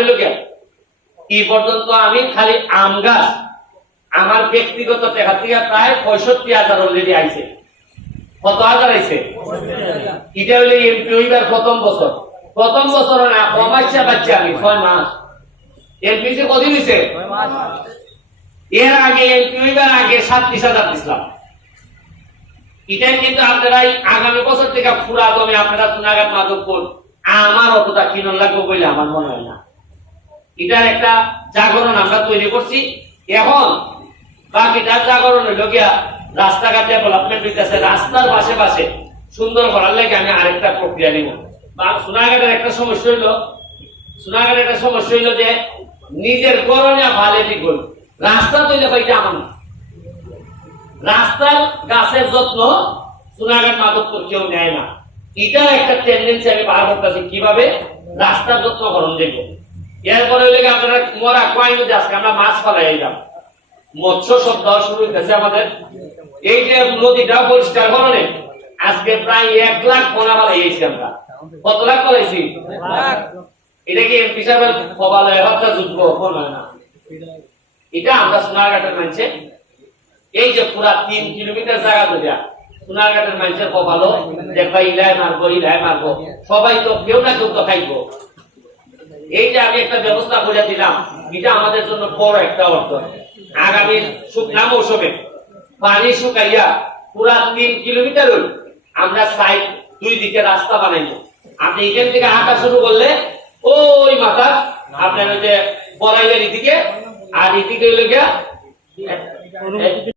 হইল কে কি পর্যন্ত আমি খালি আম গাছ, আমার ব্যক্তিগত টাকা থেকে প্রায় পঁয়ষট্টি হাজার অলরেডি আইছে। কত হাজার আইছে? এটা হইলে এমপি হইবার প্রথম বছর। প্রথম বছর না কমাইছে বাচ্চা আমি, ছয় মাস। এমপি যে কদিন হইছে এর আগে এমপি হইবার আগে সাতত্রিশ হাজার দিছিলাম। এটাই কিন্তু আপনারা এই আগামী বছর থেকে পুরা দমে আপনারা সোনাঘাট মাধবপুর আমার অতটা কিনন লাগবে বলে আমার মনে হয় না। এটার একটা জাগরণ আমরা তৈরি করছি। এখন বাকিটা জাগরণ হইল গিয়া রাস্তাঘাট ডেভেলপমেন্ট হইতেছে রাস্তার পাশে পাশে সুন্দর করার লাগে আমি আরেকটা প্রক্রিয়া নিব। বা সোনাঘাটের একটা সমস্যা হইল সোনাঘাটের একটা সমস্যা হইল যে নিজের করণীয় ভালে ঠিক হইল। রাস্তা তৈরি পাইতে আমার রাস্তার গাছের যত্ন সোনাঘাট মাধবপুর কেউ নেয় না। এটা একটা টেন্ডেন্সি আমি বার করতেছি, কীভাবে? রাস্তার যত্ন করণ দেখব। এরপরে হইলে আপনারা কয় আজকে আমরা মাছ যাব মৎস্য শুরু আমাদের। এই যে নদীটা পরিষ্কার আজকে প্রায় এক লাখ আমরা। কত লাখ এটা কি এমপি সাহেবের হত্যা যুদ্ধ হয় না এটা আমরা সোনারঘাটের মানছে এই যে পুরা তিন কিলোমিটার জায়গা ধরিয়া সোনারঘাটের মানুষের কপালো দেখবা ইলাই মারবো ইলাই মারবো, সবাই তো কেউ না কেউ তো খাইবো। এই যে আমি একটা ব্যবস্থা করে দিলাম। এটা আমাদের জন্য বড় একটা অর্থ। আগামী শুকনা মৌসুমে পানি শুকাইয়া পুরা তিন কিলোমিটার আমরা সাইড দুই দিকে রাস্তা বানাইবো। আপনি এখান থেকে হাঁটা শুরু করলে ওই মাথা আপনার ওই যে বড়াইলের এদিকে, আর এদিকে গিয়া